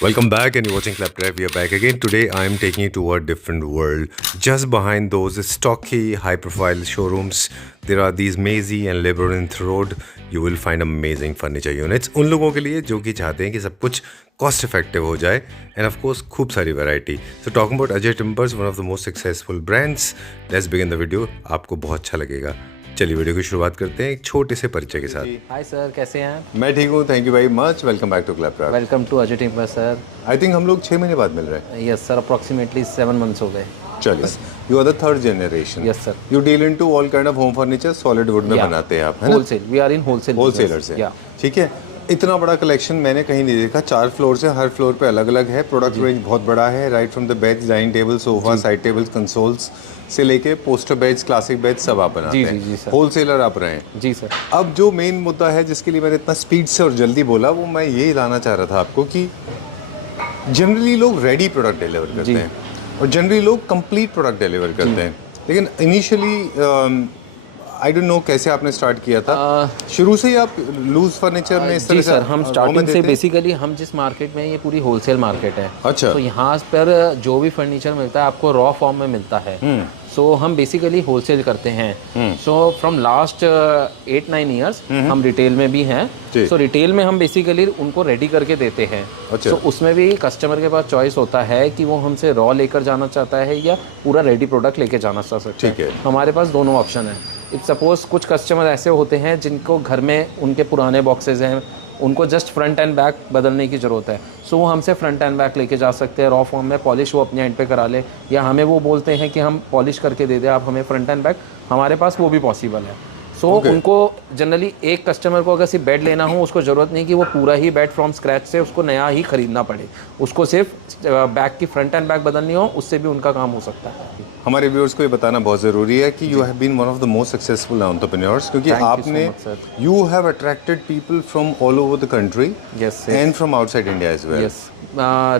Welcome back, and you're watching Claptrap. We are back again. Today, I am taking you to a different world. Just behind those stocky, high-profile showrooms, there are these mazy and labyrinth road. You will find amazing furniture units. उन लोगों के लिए जो कि चाहते हैं कि सब कुछ cost effective हो जाए, and of course खूब सारी variety. So talking about Ajay Timbers, one of the most successful brands. Let's begin the video. आपको बहुत अच्छा लगेगा. चलिए वीडियो की शुरुआत करते हैं एक छोटे से परिचय के साथ। हाय सर, कैसे हैं? मैं ठीक हूँ, thank you very much. Welcome back to Claptrap. Welcome to Ajay timber sir. I think हम लोग 6 महीने बाद मिल रहे हैं। यस सर, अप्रॉक्सीमेटली 7 मंथ्स हो गए। चलिए, you are the third generation. Yes sir. You deal into all kind of home furniture, solid wood में बनाते हैं आप, है ना? Wholesale, we are in wholesale. Wholesaler से, ठीक है। इतना बड़ा कलेक्शन मैंने कहीं नहीं देखा। 4 फ्लोर से, हर फ्लोर पे अलग अलग है। प्रोडक्ट रेंज बहुत बड़ा है, right from the beds, dining table, sofa, side tables, consoles से लेके पोस्टर बेड्स, क्लासिक बेड्स सब आप बनाते हैं। जी सर। होलसेलर आप रहे हैं। जी सर। अब जो मेन मुद्दा है जिसके लिए मैंने इतना स्पीड से और जल्दी बोला, वो मैं ये लाना चाह रहा था आपको कि जनरली लोग रेडी प्रोडक्ट डिलीवर करते हैं और जनरली लोग कंप्लीट प्रोडक्ट डिलीवर करते हैं, लेकिन इनिशियली आई डोंट नो कैसे आपने स्टार्ट किया था। शुरू से ही आप लूज फर्नीचर में इस तरह जी से सर, हम स्टार्टिंग से बेसिकली हम जिस मार्केट में, ये पूरी होलसेल मार्केट है। अच्छा। तो यहाँ पर जो भी फर्नीचर मिलता है आपको रॉ फॉर्म में मिलता है। सो हम बेसिकली होलसेल करते हैं। सो फ्रॉम लास्ट 8-9 ईयर्स हम रिटेल में भी हैं। सो रिटेल में हम बेसिकली उनको रेडी करके देते हैं। अच्छा। सो उसमें भी कस्टमर के पास चॉइस होता है कि वो हमसे रॉ लेकर जाना चाहता है या पूरा रेडी प्रोडक्ट लेके जाना चाहता है। ठीक है। हमारे पास दोनों ऑप्शन है। इफ सपोज कुछ कस्टमर ऐसे होते हैं जिनको घर में उनके पुराने बॉक्सेस हैं, उनको जस्ट फ्रंट एंड बैक बदलने की ज़रूरत है, सो वो हमसे फ्रंट एंड बैक लेके जा सकते हैं। रॉ फॉर्म में पॉलिश वो अपने एंड पे करा ले, या हमें वो बोलते हैं कि हम पॉलिश करके दे दें आप हमें फ्रंट एंड बैक, हमारे पास वो भी पॉसिबल है। सो उनको जनरली एक कस्टमर को अगर सिर्फ बेड लेना हो, उसको ज़रूरत नहीं कि वो पूरा ही बेड फ्रॉम स्क्रैच से उसको नया ही खरीदना पड़े, उसको सिर्फ बैक की फ्रंट एंड बैक बदलनी हो, उससे भी उनका काम हो सकता है। हमारे व्यूअर्स को ये बताना बहुत ज़रूरी है कि you have been one of the most successful entrepreneurs, क्योंकि आपने you have attracted people from all over the country and from outside India as well. Yes,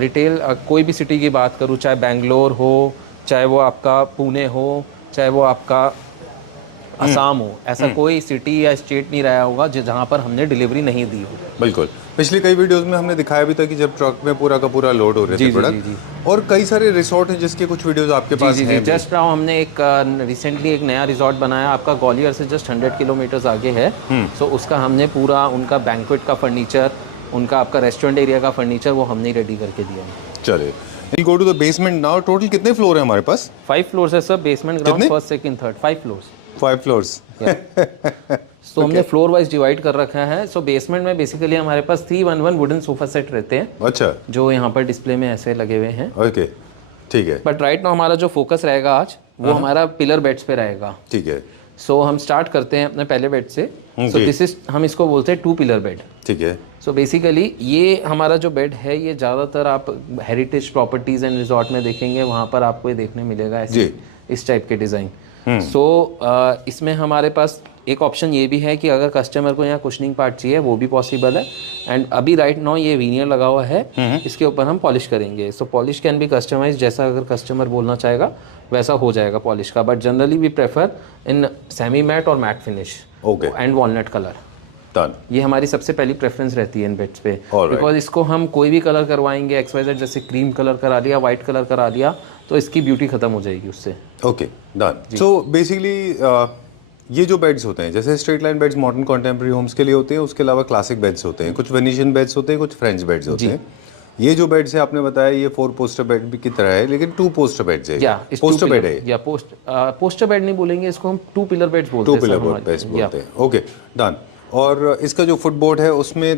retail कोई भी सिटी की बात करूँ, चाहे बेंगलोर हो, चाहे वो आपका पुणे हो, चाहे वो आपका असम हो, ऐसा कोई सिटी या स्टेट नहीं रहा होगा जहाँ पर हमने डिलीवरी नहीं दी हो। बिल्कुल। पिछली कई वीडियोस में हमने दिखाया भी था कि जब ट्रक में पूरा का पूरा लोड हो रहे थे प्रोडक्ट, और कई सारे रिसोर्ट हैं जिसके कुछ वीडियोस आपके पास हैं। जस्ट नाउ हमने एक रिसेंटली एक नया रिसोर्ट बनाया, आपका ग्वालियर से जस्ट 100 किलोमीटर्स आगे है। सो उसका हमने पूरा उनका बैंक्वेट का फर्नीचर, उनका आपका रेस्टोरेंट एरिया का फर्नीचर, वो हमने रेडी करके दिया। चलिए, we'll go to the basement now. Total कितने फ्लोर हैं हमारे पास? 5 फ्लोर्स है sir, basement, ground, first, second, third, 5 floors. 5 floors. तो हमने फ्लोर वाइज डिवाइड कर रखा है। सो बेसमेंट में बेसिकली हमारे पास 311 वुडन सोफा सेट रहते हैं। अच्छा। जो यहाँ पर डिस्प्ले में ऐसे लगे हुए हैं। ओके, ठीक है। बट राइट नाउ हमारा जो फोकस रहेगा आज, वो हमारा पिलर बेड्स पे रहेगा। ठीक है। सो हम स्टार्ट करते हैं अपने पहले बेड से। सो दिस इज, हम इसको बोलते हैं 2 पिलर बेड। ठीक है। सो बेसिकली ये हमारा जो बेड है, ये ज़्यादातर आप हेरिटेज प्रॉपर्टीज एंड रिजॉर्ट में देखेंगे, वहाँ पर आपको ये देखने मिलेगा ऐसे इस टाइप के डिज़ाइन। सो इसमें हमारे पास एक ऑप्शन ये भी है कि अगर कस्टमर को यहाँ कुशनिंग पार्ट चाहिए, वो भी पॉसिबल है। एंड अभी राइट नाउ ये वीनियर लगा हुआ है, इसके ऊपर हम पॉलिश करेंगे। सो पॉलिश कैन बी कस्टमाइज, जैसा अगर कस्टमर बोलना चाहेगा वैसा हो जाएगा पॉलिश का। But generally we prefer in semi matt और matt finish and walnut colour. ये हमारी सबसे पहली प्रेफरेंस रहती है इन बेड्स पे, बिकॉज इसको हम कोई भी कलर करवाएंगे, XYZ, जैसे क्रीम कलर करा लिया, वाइट कलर करा लिया, तो इसकी ब्यूटी खत्म हो जाएगी उससे। Okay, done. सो बेसिकली ये जो बेड्स होते हैं, जैसे straight line beds modern contemporary homes के लिए होते हैं, उसके अलावा क्लासिक बेड्स होते हैं, कुछ वेनेशियन बेड्स होते हैं, कुछ फ्रेंच बेड्स होते हैं। ये जो बेड्स है आपने बताया, ये 4 पोस्टर बेड भी की तरह है, लेकिन 2 पोस्टर बेड्स है। पोस्टर बेड है, या पोस्टर बेड नहीं बोलेंगे इसको, हम 2 पिलर बेड्स बोलते हैं। 2 पिलर बेड्स बोलते हैं। Okay, done. और इसका जो फुटबोर्ड है उसमें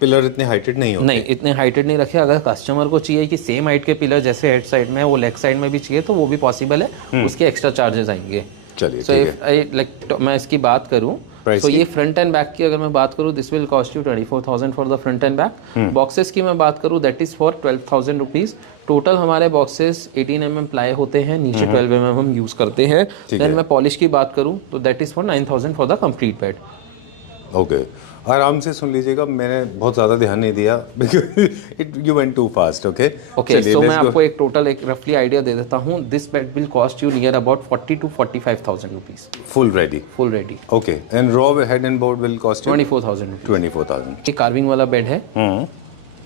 पिलर इतने हाइटेड नहीं होते? नहीं, इतने हाइटेड नहीं रखे। अगर कस्टमर को चाहिए कि सेम हाइट के पिलर जैसे हेड साइड में वो लेग साइड में भी चाहिए, तो वो भी पॉसिबल है, उसके एक्स्ट्रा चार्जेस आएंगे। चलिए, सो मैं इसकी बात करूं, तो ये फ्रंट एंड बैक की अगर मैं बात करूं, this will cost you 24,000 for the front end back. Boxes की मैं बात करूं, that is for 12,000 rupees. Total हमारे बॉक्सेस 18 mm प्लाई होते हैं, नीचे 12 mm हम यूज करते हैं। देन मैं पॉलिश की बात करूं तो that is for 9,000 for the complete bed. Okay, आराम से सुन लीजिएगा, मैंने बहुत ज़्यादा ध्यान नहीं दिया, you went too fast. Okay, so मैं आपको एक टोटल एक रफली आइडिया दे देता हूँ। This bed will cost you near about 40 to 45,000 rupees. Full ready? Full ready. Okay, and raw head and board will cost 24,000। 24,000। ये कार्विंग वाला बेड है।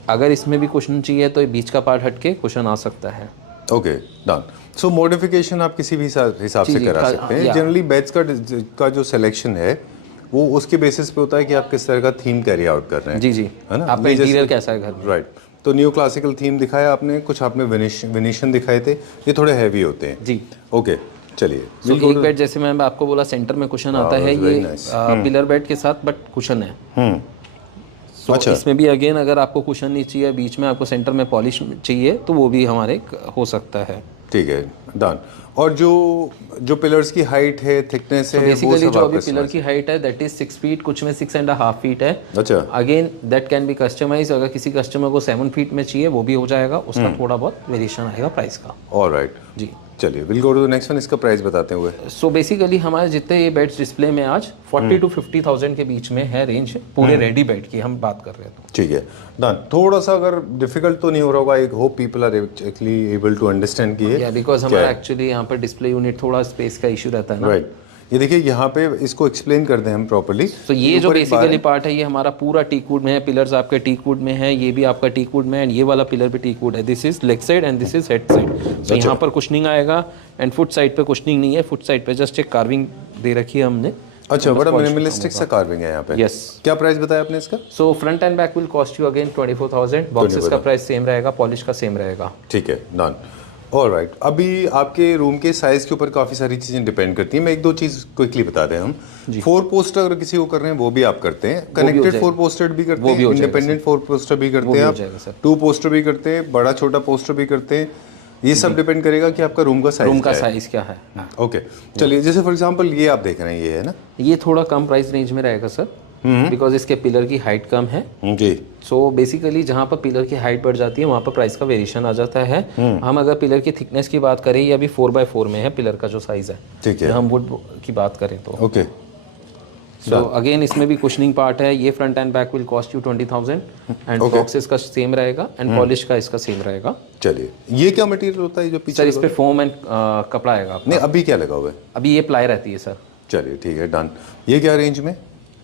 अगर इसमें भी कुशन चाहिए तो ये बीच का पार्ट हट के कुशन आ सकता है। Okay done. सो मॉडिफिकेशन आप किसी भी हिसाब से जी, करा सकते हैं। या। जनरली बेड्स का जो सिलेक्शन है वो उसके बेसिस पे होता है कि आप किस तरह का थीम कैरी आउट कर रहे हैं। जी जी, है ना, आपका इंटीरियर कैसा है घर में। राइट। तो न्यू क्लासिकल थीम दिखाया आपने, कुछ आपने वेनिशन दिखाए थे, ये थोड़े हैवी होते हैं। जी। ओके चलिए। So, एक बेड जैसे मैं आपको बोला सेंटर में कुशन आता है, ये पिलर बेड के साथ बट कुशन है। So, अच्छा। इसमें भी अगेन अगर आपको कुशन नहीं चाहिए, बीच में आपको सेंटर में पॉलिश चाहिए तो वो भी हमारे हो सकता है। ठीक है डन। और जो पिलर्स की हाइट है, थिकनेस है, वो बेसिकली सब जो अभी आपका पिलर की हाइट है दैट इज 6 फीट, कुछ में 6.5 फीट है। अच्छा। Again that can be customise, अगर किसी कस्टमर को 7 फीट में चाहिए वो भी हो जाएगा, उसका थोड़ा बहुत वेरिएशन आएगा प्राइस का। ऑलराइट जी चलिए, will go to the next one. इसका प्राइस बताते हुए। सो बेसिकली हमारे जितने ये बेड्स डिस्प्ले में आज 40 to 50,000 के बीच में है रेंज, पूरे रेडी बेड की हम बात कर रहे हैं तो। ठीक है डन। थोड़ा सा अगर डिफिकल्ट तो नहीं हो रहा होगा, I hope people are actually able to understand कि ये या बिकॉज हमारा एक्चुअली यहाँ पर डिस्प्ले यूनिट थोड़ा स्पेस का इशू रहता है ना। राइट। ये देखिए यहाँ पे इसको एक्सप्लेन कर दें हम प्रॉपर्ली। तो ये जो बेसिकली पार्ट है ये हमारा पूरा टीक वुड में है, पिलर्स आपके टीक वुड में है, ये भी आपका टीक वुड में है, एंड ये वाला पिलर भी टीक वुड है। This is leg side and this is head side. तो यहाँ पर कुशनिंग आएगा एंड फुट साइड पे कुशनिंग नहीं है, फुट साइड पे जस्ट एक कार्विंग दे रखी है हमने। अच्छा, बड़ा मिनिमलिस्टिक सा कार्विंग है यहाँ पे। यस। क्या प्राइस बताया आपने इसका? So front end back will cost you again 24,000। Boxes का प्राइस सेम रहेगा, पॉलिश का सेम रहेगा। ठीक है डन। ऑलराइट। अभी आपके रूम के साइज के ऊपर काफ़ी सारी चीज़ें डिपेंड करती हैं। मैं एक दो चीज़ क्विकली बता दें हम। 4 पोस्टर अगर किसी को कर रहे हैं वो भी आप करते हैं, कनेक्टेड 4 पोस्टर भी करते हैं, इंडिपेंडेंट 4 पोस्टर भी करते हैं आप, 2 पोस्टर भी करते हैं, बड़ा छोटा पोस्टर भी करते हैं। ये सब डिपेंड करेगा कि आपका रूम का साइज क्या है। ओके चलिए, जैसे फॉर एग्जांपल ये आप देख रहे हैं, ये है ना, ये थोड़ा कम प्राइस रेंज में रहेगा सर, बिकॉज इसके पिलर की हाइट कम है। जी। सो बेसिकली जहाँ पर पिलर की हाइट बढ़ जाती है वहाँ पर प्राइस का वेरिएशन आ जाता है। हम अगर पिलर की थिकनेस की बात करें, ये अभी 4x4 में है पिलर का जो साइज है। ठीक है। हम वुड की बात करें तो ओके। सो अगेन इसमें भी कुशनिंग पार्ट है। ये front end back will cost you 20,000 and boxes का सेम रहेगा एंड पॉलिश का इसका सेम रहेगा। चलिए, ये क्या मटेरियल होता है जो पीछे? सर इस पे फोम एंड कपड़ा आएगा। नहीं, अभी क्या लगा हुआ है? अभी ये प्लाई रहती है सर। चलिए ठीक है डन। ये क्या रेंज में?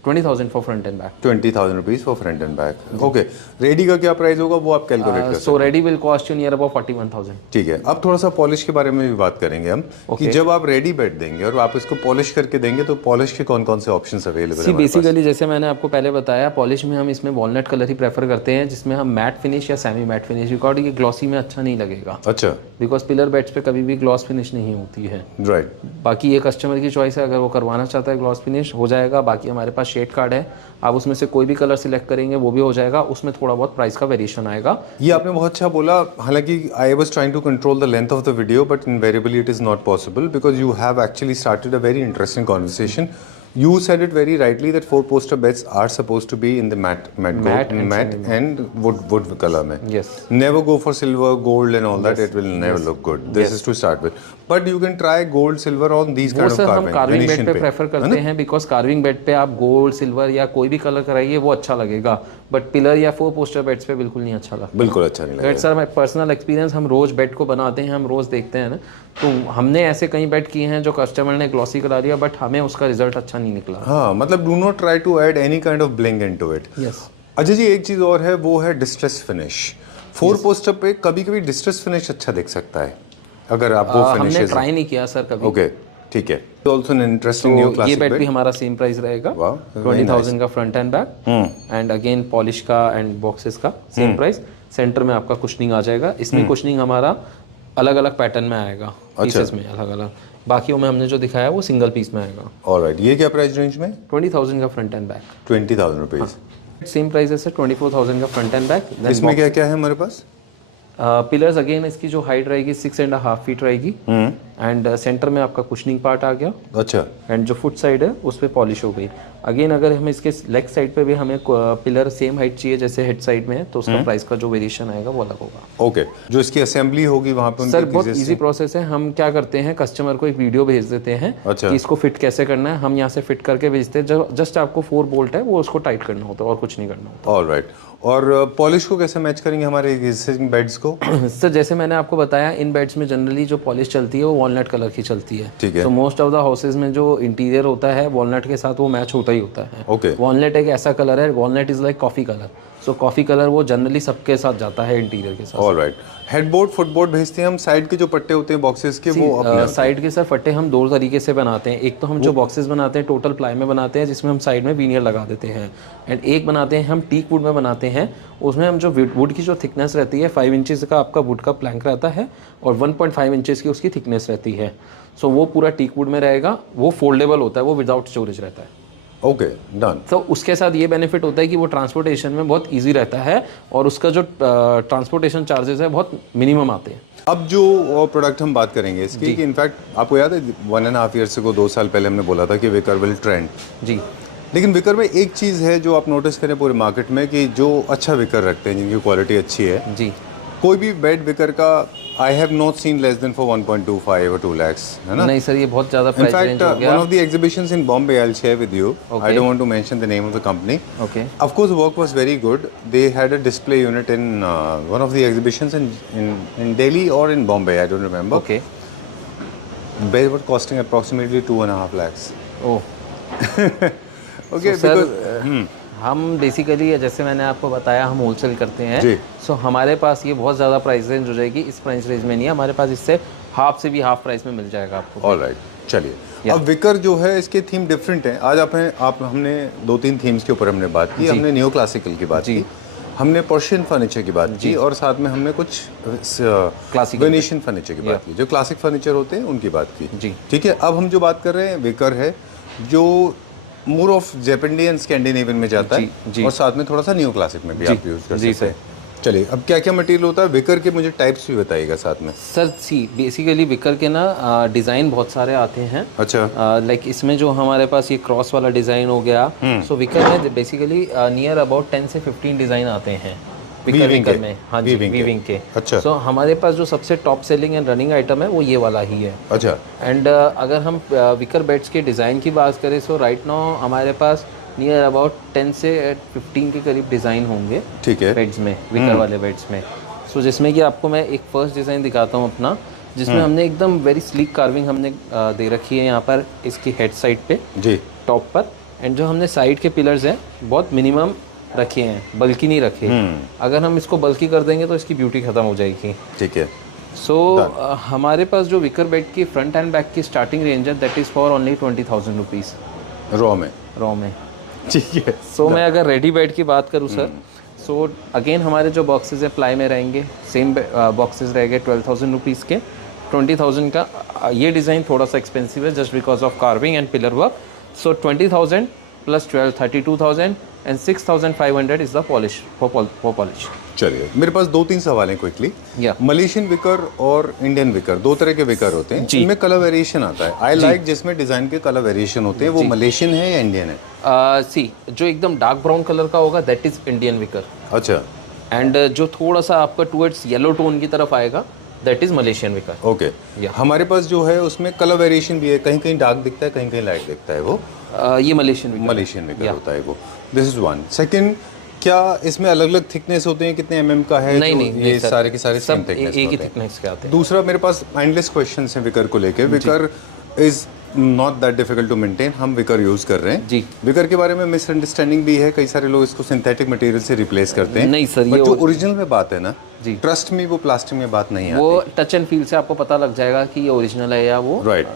20,000 for front end back. 20,000 rupees for front end back. Okay, ready का क्या प्राइस होगा वो आप कैलकुलेट कर सकते हैं। So ready will cost you near about 41,000। ठीक है। अब थोड़ा सा पॉलिश के बारे में भी बात करेंगे हम कि जब आप रेडी बेड देंगे और आप इसको पॉलिश करके देंगे तो पॉलिश के कौन कौन से ऑप्शंस अवेलेबल हैं? बेसिकली जैसे मैंने आपको पहले बताया, पॉलिश में हम इसमें वॉलनट कलर ही प्रेफर करते हैं, जिसमें हम मैट फिनिश या सेमी मैट फिनिश, बिकॉज ये ग्लॉसी में अच्छा नहीं लगेगा। अच्छा। बिकॉज पिलर बेड्स पे कभी भी ग्लॉस फिनिश नहीं होती है। राइट। बाकी ये कस्टमर की चॉइस है, अगर वो करवाना चाहता है ग्लॉस फिनिश हो जाएगा। बाकी हमारे पास शेड कार्ड है, आप उसमें से कोई भी कलर सिलेक्ट करेंगे वो भी हो जाएगा। उसमें थोड़ा बहुत प्राइस का वेरिएशन आएगा। ये आपने बहुत अच्छा बोला। हालांकि I was trying to control the length of the video but invariably it is not possible because you have actually started a very interesting conversation. You said it very rightly that 4 poster beds are supposed to be in the matte and wood color mein. Yes. Never go for silver, gold and all that. It will never look good. This is to start with. But you can try gold, silver on these kind of carving. हम carving bed पे prefer करते हैं because carving bed पे आप gold, silver या कोई भी colour कराइए वो अच्छा लगेगा, बट पिलर या 4 पोस्टर बेड्स पे बिल्कुल नहीं अच्छा लगता। बिल्कुल अच्छा नहीं लगेगा। That's our personal experience. हम रोज बेड को बनाते हैं, हम रोज देखते हैं ना, तो हमने ऐसे कई बेड किए हैं जो कस्टमर ने ग्लॉसी करा दिया बट हमें उसका रिजल्ट अच्छा नहीं निकला। हाँ, मतलब do not try to add any kind of bling into it. Yes. Ajay ji, एक चीज और है, वो है डिस्ट्रेस फिनिश। 4 पोस्टर पे कभी कभी डिस्ट्रेस फिनिश अच्छा दिख सकता है अगर आप वो फिनिश हमने ट्राई नहीं किया सर कभी। ओके ठीक है। Also an interesting new classic ये बेड भी हमारा सेम प्राइस रहेगा। 20,000 का front end back and again polish का एंड बॉक्सेस का सेम प्राइस। सेंटर में आपका कुशनिंग आ जाएगा। इसमें कुशनिंग हमारा अलग अलग पैटर्न में आएगा, पीसेस में अलग अलग। बाकियों में हमने जो दिखाया वो सिंगल पीस में आएगा। ऑलराइट। ये क्या प्राइस रेंज में? 20,000 का front end back. 20,000 rupees. Same price है सर, 24,000 का फ्रंट एंड बैक। इसमें क्या क्या है हमारे पास? पिलर्स अगेन इसकी जो हाइट रहेगी 6.5 फीट रहेगी एंड सेंटर में आपका कुशनिंग पार्ट आ गया। अच्छा। एंड जो फुट साइड है उस पर पॉलिश हो गई। अगेन अगर हम इसके लेग साइड पे भी हमें पिलर सेम हाइट चाहिए जैसे हेड साइड में है तो उसका प्राइस का जो वेरिएशन आएगा वो अलग होगा। ओके। जो इसकी असेंबली होगी वहाँ पे सर बहुत इजी प्रोसेस है। हम क्या करते हैं, कस्टमर को एक वीडियो भेज देते हैं कि इसको फिट कैसे करना है, हम यहाँ से फिट करके भेजते हैं। जस्ट आपको 4 बोल्ट है वो उसको टाइट करना होता है और कुछ नहीं करना होता। ऑलराइट। और पॉलिश को कैसे मैच करेंगे हमारे एग्जिस्टिंग बेड्स को? सर जैसे मैंने आपको बताया, इन बेड्स में जनरली जो पॉलिश चलती है वो वॉलनट कलर की चलती है। ठीक है। तो मोस्ट ऑफ द हाउसेज में जो इंटीरियर होता है वॉलनट के साथ वो मैच होता ही होता है। ओके। वॉलनट एक ऐसा कलर है, walnut is like coffee colour. So coffee colour वो जनरली सबके साथ जाता है इंटीरियर के साथ। ऑलराइट, हेडबोर्ड फुटबोर्ड भेजते हैं हम, साइड के जो पट्टे होते हैं बॉक्सेस के वो अपने साइड के सर फट्टे हम दो तरीके से बनाते हैं। एक तो हम जो बॉक्सेस बनाते हैं टोटल प्लाई में बनाते हैं, जिसमें हम साइड में वीनियर लगा देते हैं, एंड एक बनाते हैं हम टीक वुड में बनाते हैं। उसमें हम जो वुड की जो थिकनेस रहती है 5 इंचज़ का आपका वुड का प्लैंक रहता है और 1.5 इंचज़ की उसकी थिकनेस रहती है। सो वो पूरा टीक वुड में रहेगा, वो फोल्डेबल होता है, वो विदाउट स्टोरेज रहता है। Okay done. तो उसके साथ ये बेनिफिट होता है कि वो ट्रांसपोर्टेशन में बहुत इजी रहता है और उसका जो ट्रांसपोर्टेशन चार्जेस है बहुत मिनिमम आते हैं। अब जो प्रोडक्ट हम बात करेंगे इसकी, कि इनफैक्ट आपको याद है 1.5 ईयर से को 2 साल पहले हमने बोला था कि विकर विल ट्रेंड जी, लेकिन विकर में एक चीज़ है जो आप नोटिस करें पूरे मार्केट में, कि जो अच्छा विकर रखते हैं, जिनकी क्वालिटी अच्छी है जी, कोई भी बेड विकर का I have not seen less than for 1.25 और 2 lakhs, है ना? नहीं सर ये बहुत ज़्यादा In प्राइस fact, रेंज हो गया। one of the exhibitions in Bombay, I'll share with you. I don't want to mention the name of the company. Okay. Of course, the work was very good. They had a display unit in one of the exhibitions in Delhi or in Bombay. I don't remember. Okay, They were costing approximately 2.5 lakhs. Oh Okay, sir because हम basically जैसे मैंने आपको बताया हम wholesale करते हैं। जी। सो हमारे पास ये बहुत ज़्यादा प्राइस रेंज हो जाएगी, इस प्राइस रेंज में नहीं है हमारे पास, इससे हाफ से भी हाफ प्राइस में मिल जाएगा आपको। all right, चलिए। अब विकर जो है इसके थीम डिफरेंट हैं। आज हमने 2-3 थीम्स के ऊपर हमने बात की। हमने न्यू क्लासिकल की बात की, हमने पर्शियन फर्नीचर की बात की, और साथ में हमने कुछ क्लासिकल वेनेशियन फर्नीचर की बात की, जो क्लासिक फर्नीचर होते हैं उनकी बात की। जी। ठीक है, अब हम जो बात कर रहे हैं विकर है जो मोर ऑफ जेपेंडी एंड स्कैंडिनेवियन में जाता है, और साथ में थोड़ा सा न्यू क्लासिक में भी आप यूज कर सकते हैं। चलिए, अब क्या क्या मटेरियल होता है विकर के, मुझे टाइप्स भी बताइएगा साथ में। सर बेसिकली विकर के ना डिज़ाइन बहुत सारे आते हैं। अच्छा। लाइक इसमें जो हमारे पास ये क्रॉस वाला डिज़ाइन हो गया, सो विकर में बेसिकली नियर अबाउट 10 से 15 डिज़ाइन आते हैं विकर में। हाँ जी, वीविंग के। अच्छा। सो हमारे पास जो सबसे top selling and running item है वो ये वाला ही है। अच्छा। एंड अगर हम विकर बेड्स के डिज़ाइन की बात करें, सो राइट नाउ हमारे पास नियर अबाउट 10 से 15 के करीब डिज़ाइन होंगे। ठीक है। बेड्स में, विकर वाले बेड्स में। सो जिसमें कि आपको मैं एक फर्स्ट डिज़ाइन दिखाता हूँ अपना, जिसमें हमने एकदम वेरी स्लीक कार्विंग हमने दे रखी है यहाँ पर इसकी हेड साइड पे जी, टॉप पर। एंड जो हमने साइड के पिलर्स हैं बहुत मिनिमम रखे हैं, बल्कि नहीं रखे। अगर हम इसको बल्कि कर देंगे तो इसकी ब्यूटी ख़त्म हो जाएगी। ठीक है। सो हमारे पास जो विकर बेड की फ्रंट एंड बैक की स्टार्टिंग रेंज है that is for only 20,000 rupees raw में। ठीक है। सो मैं अगर रेडी बेड की बात करूँ सर, सो अगेन हमारे जो बॉक्सेस है प्लाई में रहेंगे, सेम बॉक्सेस रहेंगे 12,000 रुपीज़ के। 20,000 का ये डिज़ाइन थोड़ा सा एक्सपेंसिव है just because of carving and pillar work. So 20,000 plus 12 32,000 and 6,500 is the polish for polish. चलिए, मेरे पास 2-3 सवाल हैं क्विकली। मलेशियन विकर और इंडियन विकर, 2 तरह के विकर होते हैं, इनमें कलर वेरिएशन आता है। आई लाइक जिसमें डिजाइन के कलर वेरिएशन होते हैं, वो मलेशियन है या इंडियन है? जो एकदम डार्क ब्राउन कलर का होगा दैट इज इंडियन विकर। अच्छा। एंड जो थोड़ा सा आपका टुवर्ड्स येलो टोन की तरफ आएगा that is Malaysian wicker. Okay. हमारे पास जो है उसमें कलर वेरिएशन भी है, कहीं कहीं डार्क दिखता है, कहीं कहीं लाइट दिखता है, वो ये मलेशियन विकर होता है वो। This is one. सेकंड, क्या इसमें अलग अलग थिकनेस होते हैं, कितने mm का है? नहीं, ये सारे के सारे सब सेम थिकनेस एक ही थिकनेस के आते हैं। दूसरा, मेरे पास एंडलेस क्वेश्चंस हैं विकर को लेके। Wicker is not that difficult to maintain. हम विकर यूज कर रहे हैं जी। विकर के बारे में मिसअंडरस्टैंडिंग भी है, कई सारे लोग इसको सिंथेटिक मटेरियल से रिप्लेस करते हैं। नहीं सर, ये जो ओरिजिनल में बात है ना जी, ट्रस्ट में, वो प्लास्टिक में बात नहीं है, वो टच एंड फील से आपको पता लग जाएगा कि ये ओरिजिनल है या वो राइट।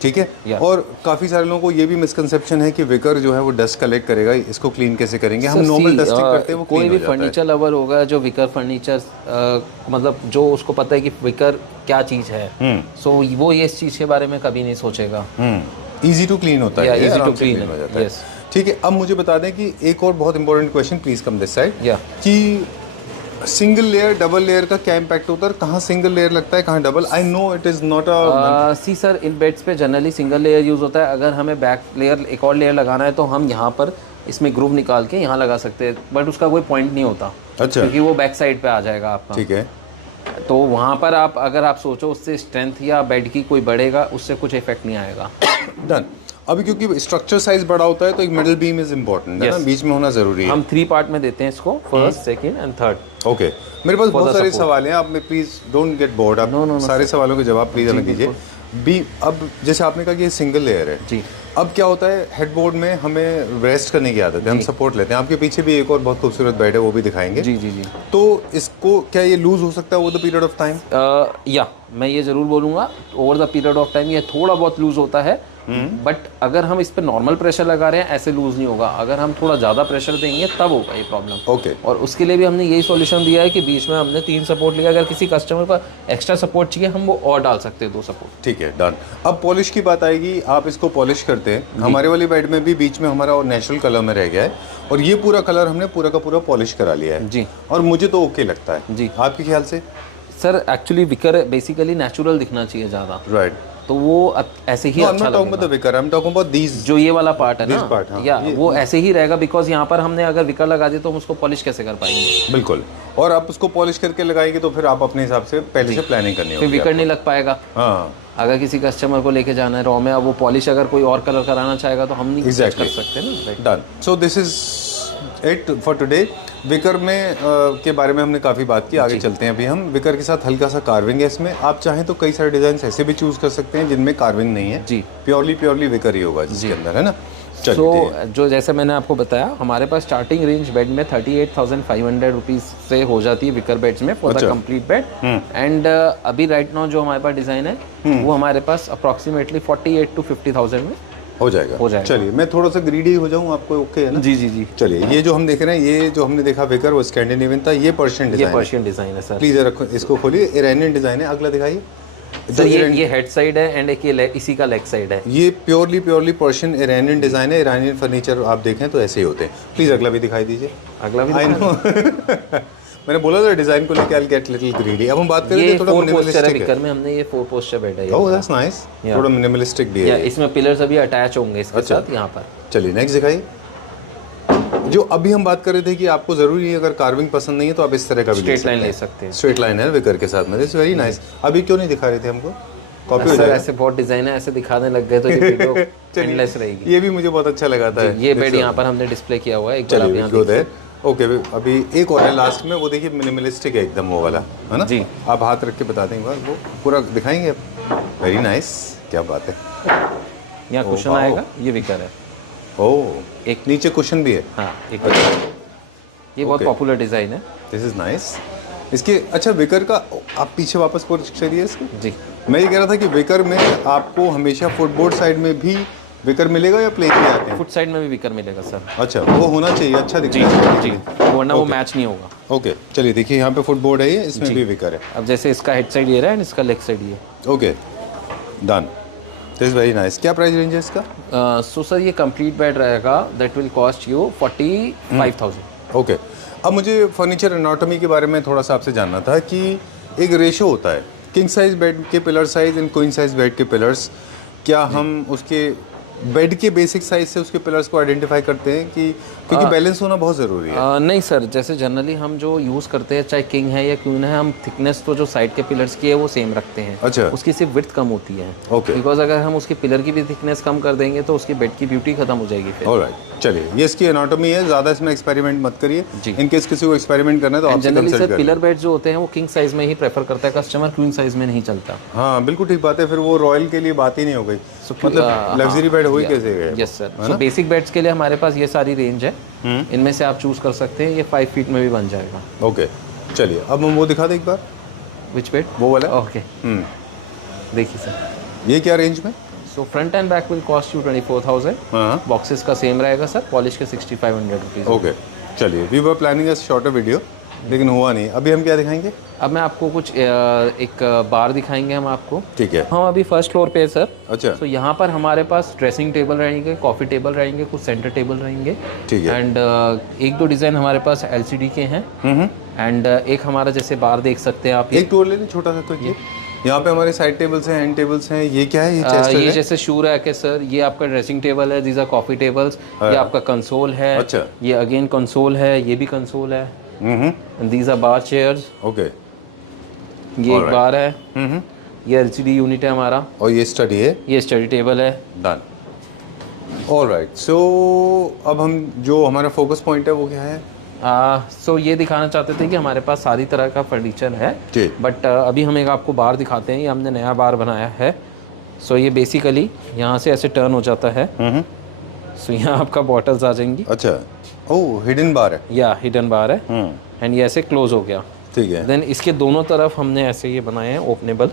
ठीक है। और काफी सारे लोगों को ये भी मिसकंसेप्शन है कि विकर जो है वो डस्ट कलेक्ट करेगा, इसको क्लीन कैसे करेंगे? हम नॉर्मल डस्टिंग करते हैं, वो कोई भी फर्नीचर लवर होगा जो विकर फर्नीचर मतलब जो उसको पता है कि विकर क्या चीज है, सो वो ये इस चीज के बारे में कभी नहीं सोचेगा। इजी टू क्लीन होता है, इजी टू क्लीन हो जाता है। ठीक है। अब मुझे बता दें कि एक और बहुत important question, please come this side, कि सिंगल लेयर डबल लेयर का क्या इम्पैक्ट होता है? कहाँ सिंगल लेयर लगता है, कहाँ double? I know it is not easy sir, इन बेड्स पे जनरली सिंगल लेयर यूज होता है। अगर हमें बैक लेयर एक और लेयर लगाना है तो हम यहाँ पर इसमें ग्रूव निकाल के यहाँ लगा सकते हैं, बट उसका कोई पॉइंट नहीं होता। अच्छा। क्योंकि वो बैक साइड पे आ जाएगा आपका। ठीक है। तो वहाँ पर आप अगर आप सोचो उससे स्ट्रेंथ या बेड की कोई बढ़ेगा, उससे कुछ इफेक्ट नहीं आएगा। डन। अभी क्योंकि स्ट्रक्चर साइज बड़ा होता है तो एक मिडिल बीम इज इम्पोर्टेंट है ना, बीच में होना जरूरी है। हम 3 पार्ट में देते हैं इसको, first, second and third. Okay. मेरे पास बहुत सारे सवाल हैं, आप प्लीज डोंट गेट बोर्ड। आप सारे सवालों के जवाब प्लीज हमें दीजिए। बी अब जैसे आपने कहा कि ये सिंगल लेयर है जी। अब क्या होता है हेडबोर्ड में हमें रेस्ट करने की आदत है, हम सपोर्ट लेते हैं। आपके पीछे भी एक और बहुत खूबसूरत बेड है, वो भी दिखाएंगे। जी जी जी। तो इसको क्या ये लूज हो सकता है over the period of time? या मैं ये ज़रूर बोलूँगा over the period of time ये थोड़ा बहुत लूज़ होता है, बट अगर हम इस पर नॉर्मल प्रेशर लगा रहे हैं ऐसे लूज़ नहीं होगा। अगर हम थोड़ा ज़्यादा प्रेशर देंगे तब होगा ये प्रॉब्लम। ओके। और उसके लिए भी हमने यही सॉल्यूशन दिया है कि बीच में हमने 3 सपोर्ट लिया। अगर किसी कस्टमर को एक्स्ट्रा सपोर्ट चाहिए हम वो और डाल सकते हैं 2 सपोर्ट। ठीक है, डन। अब पॉलिश की बात आएगी, आप इसको पॉलिश करते हैं। हमारे वाली बेड में भी बीच में हमारा नेचुरल कलर में रह गया है और ये पूरा कलर हमने पूरा का पूरा पॉलिश करा लिया है जी। और मुझे तो ओके लगता है जी। आपके ख्याल से? Sir actually wicker basically natural दिखना चाहिए ज़्यादा, राइट। तो वो ऐसे ही अच्छा लगेगा। जो ये वाला पार्ट है ना, part, हाँ, या वो ऐसे ही रहेगा, बिकॉज यहाँ पर हमने अगर विकर लगा दिया तो हम उसको पॉलिश कैसे कर पाएंगे? बिल्कुल। और आप उसको पॉलिश करके लगाएंगे तो फिर आप अपने हिसाब से पहले से प्लानिंग करनी होगी। फिर विकर नहीं लग पाएगा। हाँ। अगर किसी कस्टमर को लेके जाना है रॉ में, अब वो पॉलिश अगर कोई और कलर कराना चाहेगा तो हम नहीं Exactly. कर सकते ना। Done. So this is it for today. Wicker में के बारे में हमने काफ़ी बात की, आगे चलते हैं। अभी हम विकर के साथ हल्का सा कार्विंग है इसमें। आप चाहें तो कई सारे डिजाइन ऐसे भी चूज कर सकते हैं जिनमें कार्विंग नहीं है, जी। प्योरली विकर ही होगा जिसके अंदर, है ना। तो जो जैसे मैंने आपको बताया हमारे पास स्टार्टिंग रेंज बेड में 38,500 रुपीज़ से हो जाती है विकर बेड्स में for the complete bed. And अभी राइट नाउ जो हमारे पास डिज़ाइन है वो हमारे पास अप्रॉक्सीमेटली 48 to 50,000 में हो जाएगा। चलिए मैं थोड़ा सा ग्रीडी हो जाऊँ, आपको ओके है ना? जी जी जी। चलिए ये जो हम देख रहे हैं, ये जो हमने देखा विकर वो स्कैंडिनेवियन था, ये पर्शियन डिज़ाइन है सर। प्लीज रखो, इसको खोलिए। ईरानियन डिज़ाइन है। अगला दिखाइए सर। ये हेड साइड है एंड एक ये इसी का लेग साइड है। ये प्योरली पर्शियन ईरानियन डिज़ाइन है। ईरानियन फर्नीचर आप देखें तो ऐसे ही होते हैं। प्लीज़ अगला भी दिखाई दीजिए। अगला भी आई नो मैंने बोला था डिज़ाइन को लेकर आई गेट लिटिल ग्रीडी। अब हम बात करें ये थोड़ा मिनिमलिस्टिक है। विकर में हमने ये 4 पोस्टर बेड है। Oh that's nice. थोड़ा मिनिमलिस्टिक भी है। इसमें पिलर्स अभी अटैच होंगे इसके साथ यहाँ पर। चलिए नेक्स्ट दिखाइए। जो अभी हम बात कर रहे थे कि आपको जरूरी है अगर कार्विंग पसंद नहीं है तो आप इस तरह का भी स्ट्रेट लाइन ले सकते हैं। स्ट्रेट लाइन है विकर के साथ में। This very nice. अभी क्यों नहीं दिखा रहे थे हमको? कॉपी हो जाएगा। ऐसे बहुत डिजाइन है, ऐसे दिखाने लग गए तो ये वीडियो एंडलेस रहेगी। ये भी मुझे बहुत अच्छा लगा था। ये बेड यहाँ पर हमने डिस्प्ले किया हुआ है, एक बार आप यहाँ चलिए ओके। अभी एक और है लास्ट में, वो देखिए मिनिमलिस्टिक है एकदम, वो वाला है ना जी। आप हाथ रख के बता देंगे वो पूरा दिखाएंगे आप। वेरी नाइस, क्या बात है। यहाँ कुशन आएगा, ये विकर है। ओह, एक नीचे कुशन भी है। हाँ, एक ये बहुत पॉपुलर डिजाइन है। This is nice. इसके अच्छा विकर का आप पीछे वापस पूरा चलिए इसके। जी। मैं ये कह रहा था कि विकर में आपको हमेशा फुटबोर्ड साइड में भी विकर मिलेगा या प्लेन में आते हैं? फुट साइड में भी विकर मिलेगा सर। अच्छा, वो होना चाहिए, अच्छा दिखता है। जी, वरना वो मैच नहीं होगा। ओके, चलिए देखिए यहाँ पे फुटबोर्ड है, ये इसमें भी विकर है। अब जैसे इसका हेड साइड ये रहा है एंड इसका लेग साइड ये। Okay, done. This is very nice. क्या प्राइस रेंज है इसका? सो सर ये कंप्लीट बेड रहेगा, that will cost you 45,000। Okay. अब मुझे फर्नीचर एनाटॉमी के बारे में थोड़ा सा आपसे जानना था कि एक रेशो होता है किंग साइज बेड के pillar size and queen size bed के पिलर्स। क्या हम उसके बेड के बेसिक साइज से उसके पिलर्स को आइडेंटिफाई करते हैं कि क्योंकि बैलेंस होना बहुत ज़रूरी है? नहीं सर, जैसे जनरली हम जो यूज़ करते हैं चाहे किंग है या क्वीन है, हम थिकनेस तो जो साइड के पिलर्स की है वो सेम रखते हैं। अच्छा। उसकी सिर्फ विड्थ कम होती है। ओके। बिकॉज अगर हम उसकी पिलर की भी थिकनेस कम कर देंगे तो उसकी बेड की ब्यूटी खत्म हो जाएगी फिर। ऑलराइट, चलिए ये इसकी एनाटॉमी है, ज़्यादा इसमें एक्सपेरिमेंट मत करिए। इन केस किसी को एक्सपेरिमेंट करना है तो आपसे जनरली कंसल्ट सर करें। पिलर बेड जो होते हैं वो किंग साइज में ही प्रेफर करता है कस्टमर, क्वीन साइज में नहीं चलता। हाँ बिल्कुल ठीक बात है, फिर वो रॉयल के लिए बात ही नहीं हो गई। मतलब लग्जरी बेड हो ही कैसे गए? Yes sir. So basic beds के लिए हमारे पास ये सारी रेंज है, इनमें से आप चूज कर सकते हैं। ये 5 फीट में भी बन जाएगा। ओके, चलिए अब हम वो दिखा दें एक बार। विच बेड? वो वाला। ओके, देखिए सर ये क्या रेंज में? So front end back will cost you 24,000। हाँ। बॉक्सेस का सेम रहेगा सर, पॉलिश के 6,500 रुपीज़। ओके, चलिए we were planning a shorter video लेकिन हुआ नहीं। अभी हम क्या दिखाएंगे? अब मैं आपको कुछ एक बार दिखाएंगे हम आपको। ठीक है। हम अभी फर्स्ट फ्लोर पे है सर। अच्छा। तो यहाँ पर हमारे पास ड्रेसिंग टेबल रहेंगे, कॉफ़ी टेबल रहेंगे, कुछ सेंटर टेबल रहेंगे। ठीक है। एंड एक दो डिज़ाइन हमारे पास LCD के हैं। एंड एक हमारा जैसे बार देख सकते हैं आप। एक टूर ले लें छोटा सा। तो ये यहाँ पे हमारे साइड टेबल्स हैं, हैंड टेबल्स हैं। ये क्या है? ये चेस्ट है? ये जैसे शू रैक है सर, ये आपका ड्रेसिंग टेबल है, दीज आर कॉफ़ी टेबल्स। ये आपका कंसोल है। अच्छा। ये अगेन कंसोल है, ये भी कंसोल है। These are bar chairs. Okay, ये एक बार है। ये LCD यूनिट है हमारा। और ये स्टडी है? ये स्टडी टेबल है। डन। ऑलराइट, सो अब हम जो हमारा फोकस पॉइंट है वो क्या है? सो ये दिखाना चाहते थे कि हमारे पास सारी तरह का फर्नीचर है, बट अभी हम एक आपको बार दिखाते हैं। ये हमने नया बार बनाया है सो ये बेसिकली यहाँ से ऐसे टर्न हो जाता है। सो यहाँ आपका बॉटल्स आ जाएंगी। अच्छा, ओह हिडन बार है। या हिडन बार है एंड ये ऐसे क्लोज हो गया। ठीक है। देन इसके दोनों तरफ हमने ऐसे ये बनाए हैं ओपनेबल।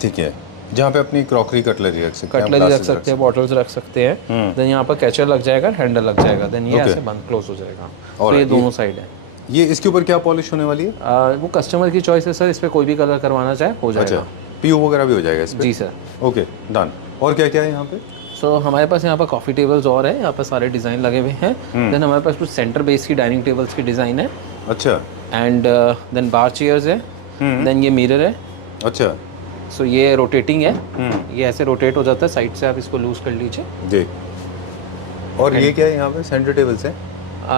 ठीक है, जहाँ पे अपनी क्रॉकरी कटलरी रख सकते हैं, कटलरी रख सकते हैं, बॉटल्स रख सकते हैं। देन यहाँ पर कैचर लग जाएगा, हैंडल लग जाएगा। देन ये ऐसे बंद क्लोज हो जाएगा। तो ये दोनों साइड है। ये इसके ऊपर क्या पॉलिश होने वाली है? वो कस्टमर की चॉइस है सर, इस पे कोई भी कलर करवाना चाहे हो जाएगा। अच्छा, पीओ वगैरह भी हो जाएगा इस पे? जी सर। Okay done. और क्या क्या है यहाँ पे? सो हमारे पास यहाँ पर कॉफ़ी टेबल्स और है, यहाँ पर सारे डिज़ाइन लगे हुए हैं। देन हमारे पास कुछ सेंटर बेस की डाइनिंग टेबल्स की डिज़ाइन है। अच्छा। एंड देन बार चेयर्स है। देन ये मिरर है। अच्छा। सो ये रोटेटिंग है, ये ऐसे रोटेट हो जाता है, साइड से आप इसको लूज कर लीजिए जी। और ये क्या है यहाँ पे? सेंटर टेबल्स है?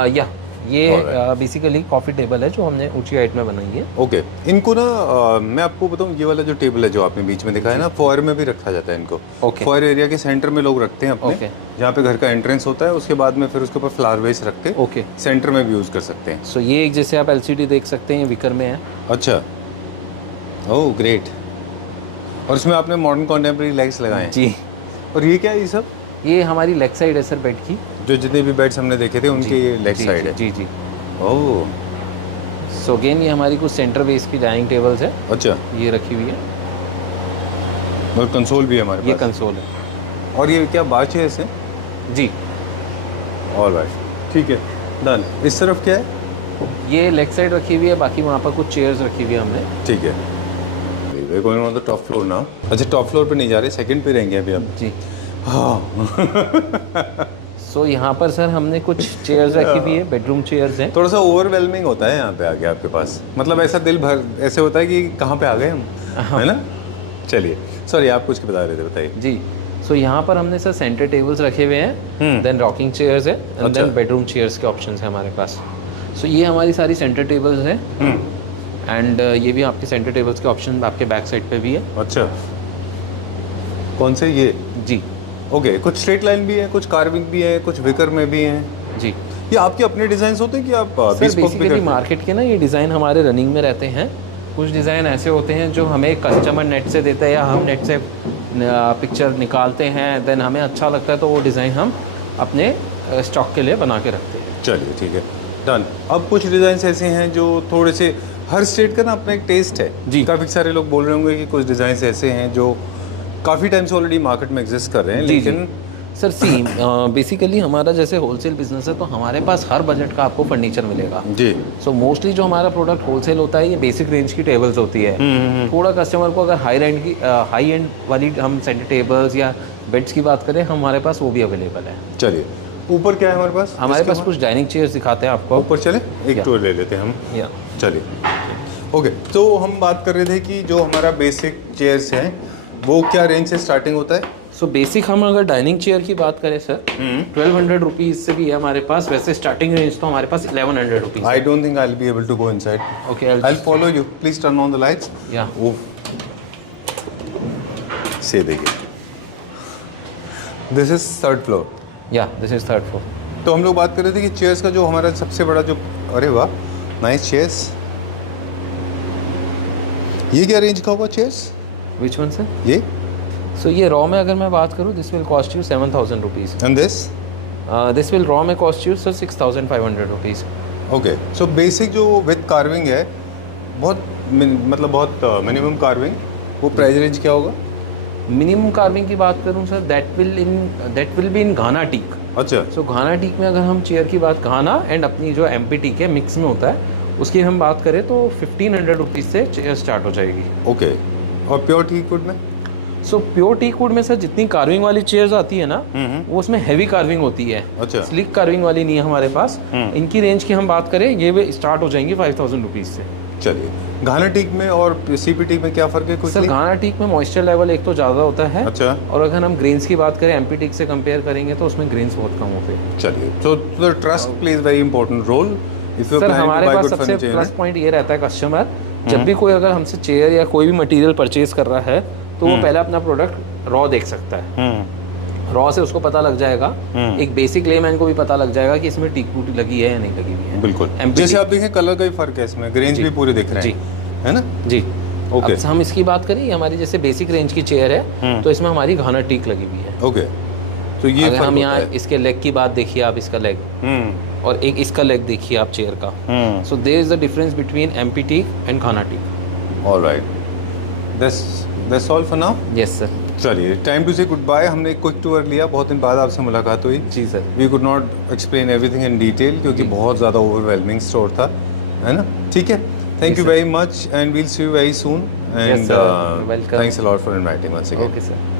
या ये बेसिकली कॉफ़ी टेबल है जो हमने ऊंची हाइट में बनाई है। ओके। इनको ना मैं आपको बताऊँ, ये वाला जो टेबल है जो आपने बीच में दिखाया ना, फॉयर में भी रखा जाता है इनको। ओके। फॉयर एरिया के सेंटर में लोग रखते हैं अपने, ओके। जहाँ पे घर का एंट्रेंस होता है, उसके बाद में फिर उसके ऊपर फ्लावर वेस रख के ओके। सेंटर में भी यूज़ कर सकते हैं। सो ये एक जैसे आप एलसीडी देख सकते हैं, विकर में है। अच्छा, ओह ग्रेट। और इसमें आपने मॉडर्न कॉन्टेम्प्रेरी लेग्स लगाए हैं। जी। और ये क्या है ये सब? ये हमारी लेग साइड है सर बेड की। जो जितने भी बेड्स हमने देखे थे उनके ये लेग साइड है। जी जी। ओह। सो अगेन ये हमारी कुछ सेंटर बेस की डाइनिंग टेबल्स है। अच्छा। ये रखी हुई है। और कंसोल भी है हमारे पास। ये कंसोल है। और ये क्या बार चेयर्स हैं? जी। ऑलराइट, ठीक है डन। इस तरफ क्या है? ये लेग साइड रखी हुई है, बाकी वहाँ पर कुछ चेयर्स रखी हुई है हमने। ठीक है। We going on the top floor now. अच्छा, टॉप फ्लोर पे नहीं जा रहे, सेकंड पे रहेंगे अभी हम। जी। हाँ। सो यहाँ पर सर हमने कुछ चेयर्स रखी हुई है, बेडरूम चेयर्स हैं। थोड़ा सा ओवरवेलमिंग होता है यहाँ पे आके आपके पास, मतलब ऐसा दिल भर ऐसे होता है कि कहाँ पे आ गए हम, है ना? चलिए, सॉरी आप कुछ बता रहे थे, बताइए। जी। सो यहाँ पर हमने सर सेंटर टेबल्स रखे हुए हैं, देन रॉकिंग चेयर्स है, एंड देन बेडरूम चेयर्स के ऑप्शंस हैं हमारे पास। सो ये हमारी सारी सेंटर टेबल्स हैं, एंड ये भी आपके सेंटर टेबल्स के ऑप्शन आपके बैक साइड पे भी है। अच्छा, कौन से? ये? जी। ओके। कुछ स्ट्रेट लाइन भी है, कुछ कार्विंग भी है, कुछ विकर में भी हैं। जी। ये आपके अपने डिजाइन होते हैं कि आप सर बेसिकली मार्केट के ना ये डिज़ाइन हमारे रनिंग में रहते हैं। कुछ डिज़ाइन ऐसे होते हैं जो हमें कस्टमर नेट से देता है या हम नेट से पिक्चर निकालते हैं, देन हमें अच्छा लगता है तो वो डिज़ाइन हम अपने स्टॉक के लिए बना के रखते हैं। चलिए ठीक है डन। अब कुछ डिज़ाइन ऐसे हैं जो थोड़े से, हर स्टेट का ना अपना एक टेस्ट है जी। काफ़ी सारे लोग बोल रहे होंगे कि कुछ डिज़ाइन ऐसे हैं जो काफ़ी टाइम से ऑलरेडी मार्केट में एग्जिस्ट कर रहे हैं, लेकिन सर बेसिकली हमारा जैसे होलसेल बिजनेस है तो हमारे पास हर बजट का आपको फर्नीचर मिलेगा। जी। सो मोस्टली जो हमारा प्रोडक्ट होलसेल होता है ये बेसिक रेंज की टेबल्स होती है। थोड़ा कस्टमर को अगर हाई एंड वाली हम सेंटर टेबल्स या बेड्स की बात करें, हमारे पास वो भी अवेलेबल है। चलिए, ऊपर क्या है हमारे पास? हमारे पास कुछ डाइनिंग चेयर्स दिखाते हैं आपको। ऊपर चले, एक टूर ले लेते हैं हम। या चलिए ओके। तो हम बात कर रहे थे कि जो हमारा बेसिक चेयर्स हैं वो क्या रेंज से स्टार्टिंग होता है? सो बेसिक हम अगर डाइनिंग चेयर की बात करें सर, 1200 रुपीज़ से भी है हमारे पास। वैसे स्टार्टिंग रेंज तो हमारे पास 1100 rupees. I don't think I will be able to go inside. Okay, I will follow you. Please turn on the lights. या से देखिए, this is third floor. Yeah this is third floor. तो हम लोग बात कर रहे थे कि चेयर्स का जो हमारा सबसे बड़ा जो, अरे वाह नाइस चेयर्स। ये क्या रेंज का होगा चेयर्स? Which one sir? ये सो ये रॉ में अगर मैं बात करूँ, this will cost you 7000 rupees. And this will raw में cost you sir 6500 rupees. Okay. So basic जो विद कार्विंग है, बहुत मतलब बहुत मिनिमम कार्विंग, वो प्राइस रेंज क्या होगा? मिनिमम कार्विंग की बात करूँ sir, that will be in Ghana teak. अच्छा। सो घाना टीक में अगर हम चेयर की बात, घाना एंड अपनी जो MP टीक है मिक्स में होता है, उसकी हम बात करें तो 1500 रुपीज़ से चेयर स्टार्ट हो जाएगी। ओके। और प्योर टीक वुड में? सो प्योर टीक वुड में सर जितनी कार्विंग वाली चेयर्स आती है ना, वो उसमें हैवी कार्विंग होती है। अच्छा। स्लिक कार्विंग वाली नहीं है हमारे पास। इनकी रेंज की हम बात करें, ये स्टार्ट हो जाएंगी 5000 रुपीज़ से। चलिए, घाना टीक में और CP टीक में क्या फ़र्क है? कुछ सर घाना टीक में मॉइस्चर लेवल एक तो ज़्यादा होता है। अच्छा। और अगर हम ग्रेन्स की बात करें MP टीक से कंपेयर करेंगे तो उसमें ग्रेन्स बहुत कम होते हैं। चलिए, तो the trust plays very important role. Sir हमारे पास सबसे प्लस पॉइंट ये रहता है, कस्टमर जब भी कोई अगर हमसे चेयर या कोई भी मटेरियल परचेज कर रहा है तो वो पहले अपना प्रोडक्ट रॉ देख सकता है। रॉ से उसको पता लग जाएगा, एक बेसिक लेमैन को भी पता लग जाएगा कि इसमें टीक टूटी लगी है या नहीं लगी हुई है। बिल्कुल। जैसे आप देखें कलर का ही फर्क है इसमें, ग्रेन्स भी पूरे दिख रहे हैं, है ना? जी। ओके अब हम इसकी बात करें, ये हमारी जैसे बेसिक रेंज की चेयर है, तो इसमें हमारी घाना टीक लगी हुई है। ओके, तो ये अगर फर्क हम होता यहाँ है। इसके लेग की बात देखिए, आप इसका लेग और एक इसका लेग देखिए आप चेयर का। So there is the difference between MP teak and Ghana teak. Alright, that's all for now. Yes sir. चलिए, time to say goodbye. हमने एक क्विक टूर लिया, बहुत दिन बाद आपसे मुलाकात हुई। जी sir. We could not explain everything in detail क्योंकि बहुत ज़्यादा ओवरवेलमिंग स्टोर था, है ना? ठीक है, thank you very much and we'll see you very soon and sir. Welcome. Thanks a lot for inviting once again. Okay sir.